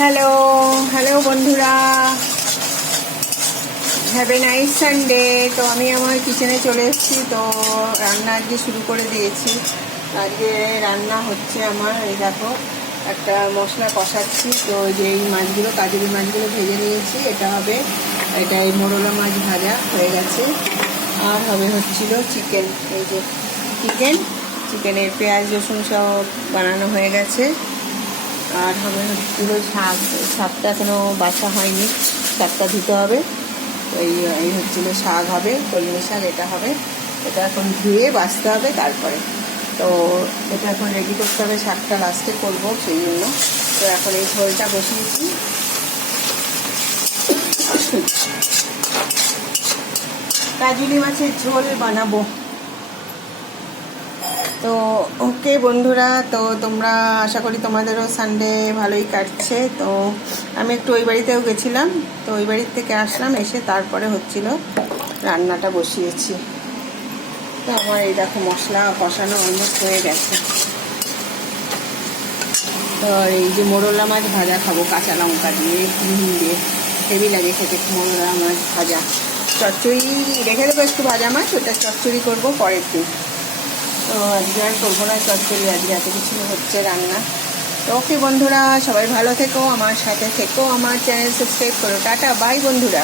Hello hello বন্ধুরা, have a nice Sunday. তো আমি আমার কিচেনে চলে এসেছি। তো রান্না আজকে শুরু করে দিয়েছি। আজকে রান্না হচ্ছে আমার, এই দেখো একটা মশলা কষাচ্ছি। তো যে এই মাছগুলো, কাজুরি মাছগুলো ভেজে নিয়েছি, এটা হবে, এটা এই মোরলা মাছ ভাজা হয়ে গেছে। আর হবে হচ্ছিল চিকেন, এই যে চিকেনের পেঁয়াজ রসুন সব বানানো হয়ে গেছে। আর হবে হচ্ছিল শাক, শাকটা এখনও বাছা হয়নি, শাকটা ধুতে হবে। এই হচ্ছিল শাক হবে, কলমি শাক, এটা হবে। এটা এখন ধুয়ে বাছতে হবে তারপরে। তো এটা এখন রেডি করতে হবে, শাকটা লাস্টে করবো সেই জন্য। তো এখন এই ঝোলটা বসিয়েছি, কাজুলি মাছের ঝোল বানাবো। তো ওকে বন্ধুরা, তো তোমরা, আশা করি তোমাদেরও সানডে ভালোই কাটছে। তো আমি একটু ওই বাড়িতেও গেছিলাম, তো ওই বাড়ির থেকে আসলাম, এসে তারপরে হচ্ছিল রান্নাটা বসিয়েছি। তো আমার এই দেখো মশলা কষানো অলমোস্ট হয়ে গেছে। তো এই যে মোরলা মাছ ভাজা খাবো কাঁচা লঙ্কা দিয়ে, নুন দিয়ে, হেভি লাগে খেতে মোরলা মাছ ভাজা। চচ্চড়ি রেখে দেবো একটু ভাজা মাছ, ওটা চচ্চড়ি করবো পরের দিন। তো আজকে আর করবো না চচ্চড়ি, আজকে এত কিছু হচ্ছে রান্না। তো ওকে বন্ধুরা, সবাই ভালো থেকো, আমার সাথে থেকো, আমার চ্যানেল সাবস্ক্রাইব করো। টাটা বাই বন্ধুরা।